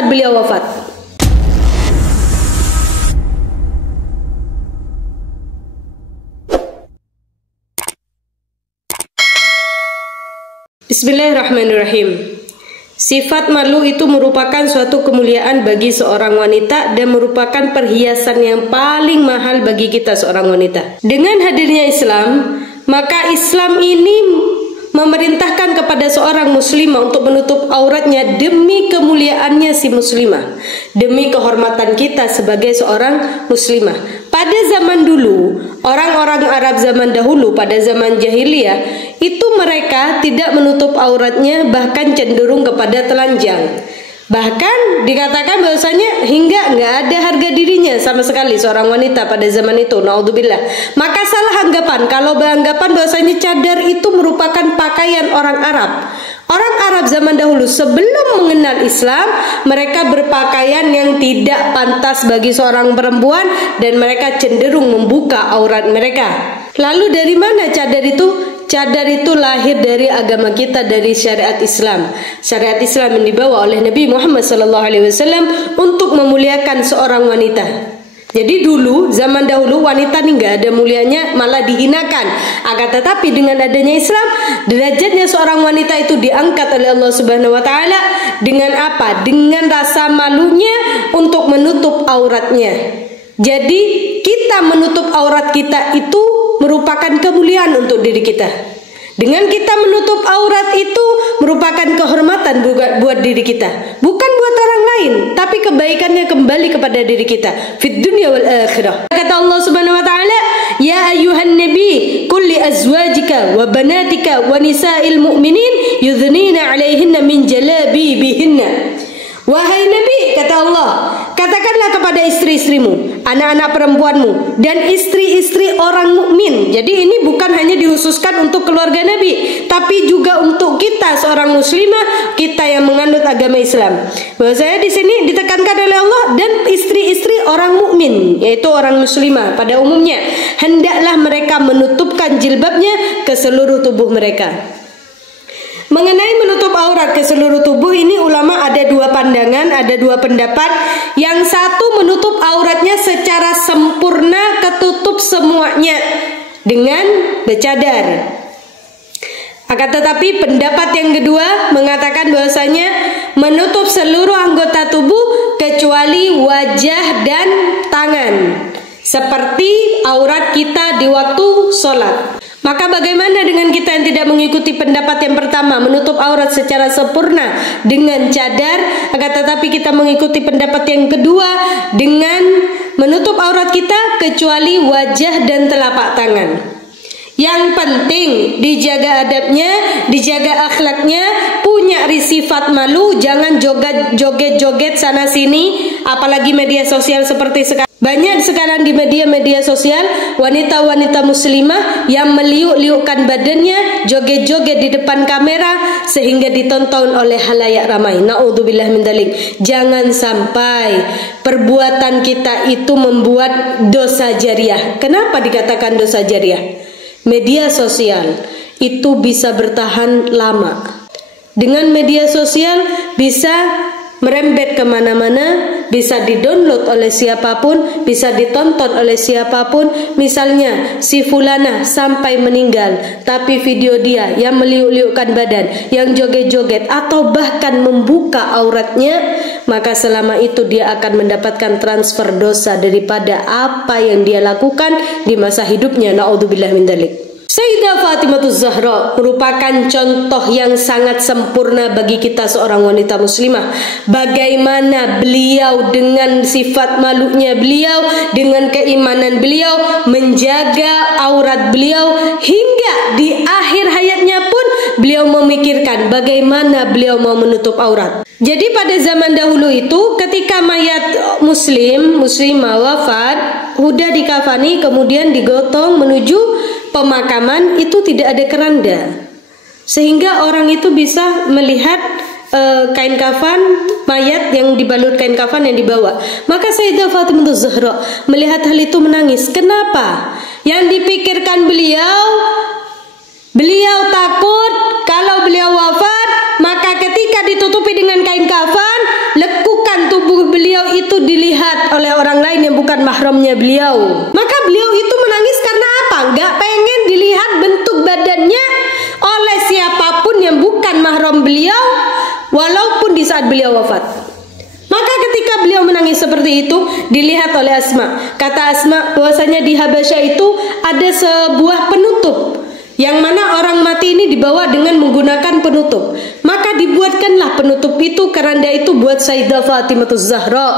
saat beliau wafat. Bismillahirrahmanirrahim. Sifat malu itu merupakan suatu kemuliaan bagi seorang wanita dan merupakan perhiasan yang paling mahal bagi kita seorang wanita. Dengan hadirnya Islam, maka Islam ini memerintahkan kepada seorang muslimah untuk menutup auratnya demi kemuliaannya si muslimah, demi kehormatan kita sebagai seorang muslimah. Pada zaman dulu, orang-orang Arab zaman dahulu, pada zaman jahiliyah, itu mereka tidak menutup auratnya, bahkan cenderung kepada telanjang. Bahkan dikatakan bahwasanya hingga nggak ada harga dirinya sama sekali seorang wanita pada zaman itu. Naudzubillah. Maka salah anggapan kalau beranggapan bahwasanya cadar itu merupakan pakaian orang Arab. Orang Arab zaman dahulu sebelum mengenal Islam, mereka berpakaian yang tidak pantas bagi seorang perempuan dan mereka cenderung membuka aurat mereka. Lalu dari mana cadar itu? Cadar itu lahir dari agama kita, dari syariat Islam. Syariat Islam yang dibawa oleh Nabi Muhammad SAW untuk memuliakan seorang wanita. Jadi dulu, zaman dahulu wanita nih nggak ada mulianya, malah dihinakan. Akan tetapi dengan adanya Islam, derajatnya seorang wanita itu diangkat oleh Allah Subhanahu Wa Taala dengan apa? Dengan rasa malunya untuk menutup auratnya. Jadi kita menutup aurat kita itu merupakan kemuliaan untuk diri kita. Dengan kita menutup aurat itu merupakan kehormatan buat diri kita, bukan buat orang lain, tapi kebaikannya kembali kepada diri kita fid dunya wal akhirah. Kata Allah Subhanahu wa taala, "Ya ayyuhan nabi, qul li azwajika wa banatika wa nisa'il mu'minin yudhnina 'alaihinna min jalabibihinna." Wahai Nabi, kata Allah, katakanlah kepada istri-istrimu, anak-anak perempuanmu, dan istri-istri orang mukmin. Jadi ini bukan hanya dikhususkan untuk keluarga Nabi, tapi juga untuk kita seorang muslimah, kita yang menganut agama Islam. Bahwasanya di sini ditekankan oleh Allah dan istri-istri orang mukmin, yaitu orang muslimah pada umumnya, hendaklah mereka menutupkan jilbabnya ke seluruh tubuh mereka. Mengenai menutup aurat ke seluruh tubuh ini ulama ada dua pandangan, ada dua pendapat. Yang satu menutup auratnya secara sempurna, ketutup semuanya dengan bercadar. Akan tetapi pendapat yang kedua mengatakan bahwasanya menutup seluruh anggota tubuh kecuali wajah dan tangan, seperti aurat kita di waktu sholat. Maka bagaimana dengan kita yang tidak mengikuti pendapat yang pertama, menutup aurat secara sempurna dengan cadar, akan tetapi kita mengikuti pendapat yang kedua dengan menutup aurat kita kecuali wajah dan telapak tangan. Yang penting dijaga adabnya, dijaga akhlaknya, punya sifat malu, jangan joget-joget sana sini, apalagi media sosial seperti sekarang. Banyak sekarang di media sosial wanita-wanita muslimah yang meliuk-liukkan badannya, joget-joget di depan kamera sehingga ditonton oleh halayak ramai. Naudzubillah min dzalik. Jangan sampai perbuatan kita itu membuat dosa jariah. Kenapa dikatakan dosa jariah? Media sosial itu bisa bertahan lama. Dengan media sosial bisa merembet kemana-mana, bisa didownload oleh siapapun, bisa ditonton oleh siapapun. Misalnya si fulana sampai meninggal, tapi video dia yang meliuk-liukkan badan, yang joget-joget, atau bahkan membuka auratnya, maka selama itu dia akan mendapatkan transfer dosa daripada apa yang dia lakukan di masa hidupnya. Naudzubillah min dzalik. Sayyidah Fatimah Zahra merupakan contoh yang sangat sempurna bagi kita seorang wanita muslimah. Bagaimana beliau dengan sifat malunya beliau, dengan keimanan beliau, menjaga aurat beliau, hingga di akhir hayatnya pun beliau memikirkan bagaimana beliau mau menutup aurat. Jadi pada zaman dahulu itu ketika mayat muslimah wafat, udah dikafani kemudian digotong menuju pemakaman, itu tidak ada keranda, sehingga orang itu bisa melihat kain kafan mayat yang dibalut kain kafan yang dibawa. Maka Sayyidah Fatimah Zahra melihat hal itu menangis. Kenapa? Yang dipikirkan beliau takut kalau beliau wafat, maka ketika ditutupi dengan kain kafan, lekukan itu dilihat oleh orang lain yang bukan mahramnya beliau. Maka beliau itu menangis karena apa? Gak pengen dilihat bentuk badannya oleh siapapun yang bukan mahram beliau, walaupun di saat beliau wafat. Maka ketika beliau menangis seperti itu, dilihat oleh Asma. Kata Asma bahwasanya di Habasyah itu ada sebuah penutup, yang mana orang mati ini dibawa dengan menggunakan penutup. Maka dibuatkanlah penutup itu, keranda itu buat Sayyidah Fatimah Zahra.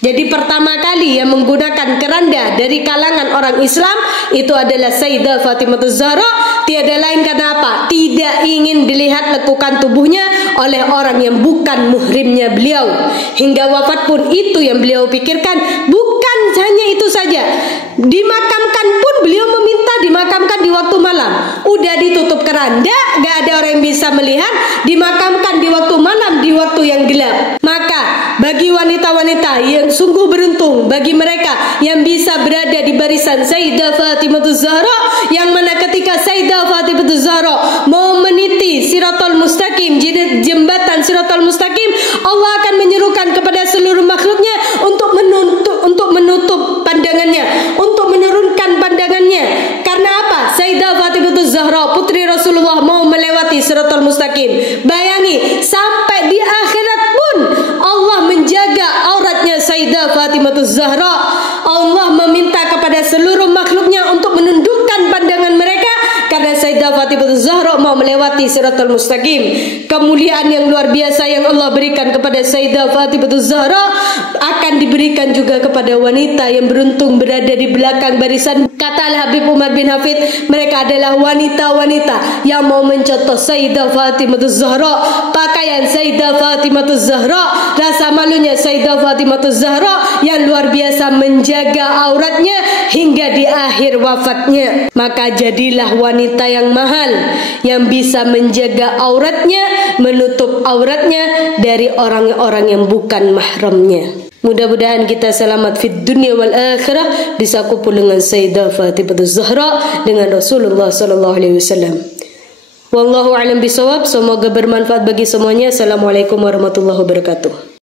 Jadi pertama kali yang menggunakan keranda dari kalangan orang Islam itu adalah Sayyidah Fatimah Zahra. Tiada lain karena apa? Tidak ingin dilihat lekukan tubuhnya oleh orang yang bukan muhrimnya beliau. Hingga wafat pun itu yang beliau pikirkan. Bukan hanya itu saja, dimakamkan pun beliau meminta dimakamkan di waktu malam. Udah ditutup keranda, gak ada orang yang bisa melihat, dimakamkan di waktu malam, di waktu yang gelap. Maka bagi wanita-wanita yang sungguh beruntung, bagi mereka yang bisa berada di barisan Sayyidah Fatimah Zahra, yang mana ketika Sayyidah Fatimah Zahra mau meniti Siratal Mustaqim, jembatan Siratal Mustaqim, Allah akan menyerukan kepada seluruh makhluknya untuk menutup pandangannya, untuk menurunkan pandangannya. Karena apa? Sayyidah Fatimah Zahra, putri Rasulullah, mau melewati Siratal Mustaqim. Bayangi, sampai di akhirat pun Allah menjaga auratnya Sayyidah Fatimah Zahra. Allah meminta kepada seluruh makhluknya untuk menundukkan pandangan mereka, karena Sayyidah Fatimah Zahra mau melewati Siratal Mustaqim. Kemuliaan yang luar biasa yang Allah berikan kepada Sayyidah Fatimah Zahra akan diberikan juga kepada wanita yang beruntung berada di belakang barisan. Kata Habib Umar bin Hafid, mereka adalah wanita-wanita yang mau mencontoh Sayyidah Fatimah Zahra. Pakaian Sayyidah Fatimah Zahra, rasa malunya Sayyidah Fatimah Zahra yang luar biasa menjaga auratnya hingga di akhir wafatnya. Maka jadilah wanita yang mahal, yang bisa menjaga auratnya, menutup auratnya dari orang-orang yang bukan mahramnya. Mudah-mudahan kita selamat fid dunia wal akhirah, bisa kumpul dengan Sayyidah Fatimah Zahra, dengan Rasulullah sallallahu alaihi wasallam. Wallahu a'lam bishawab. Semoga bermanfaat bagi semuanya. Assalamualaikum warahmatullahi wabarakatuh.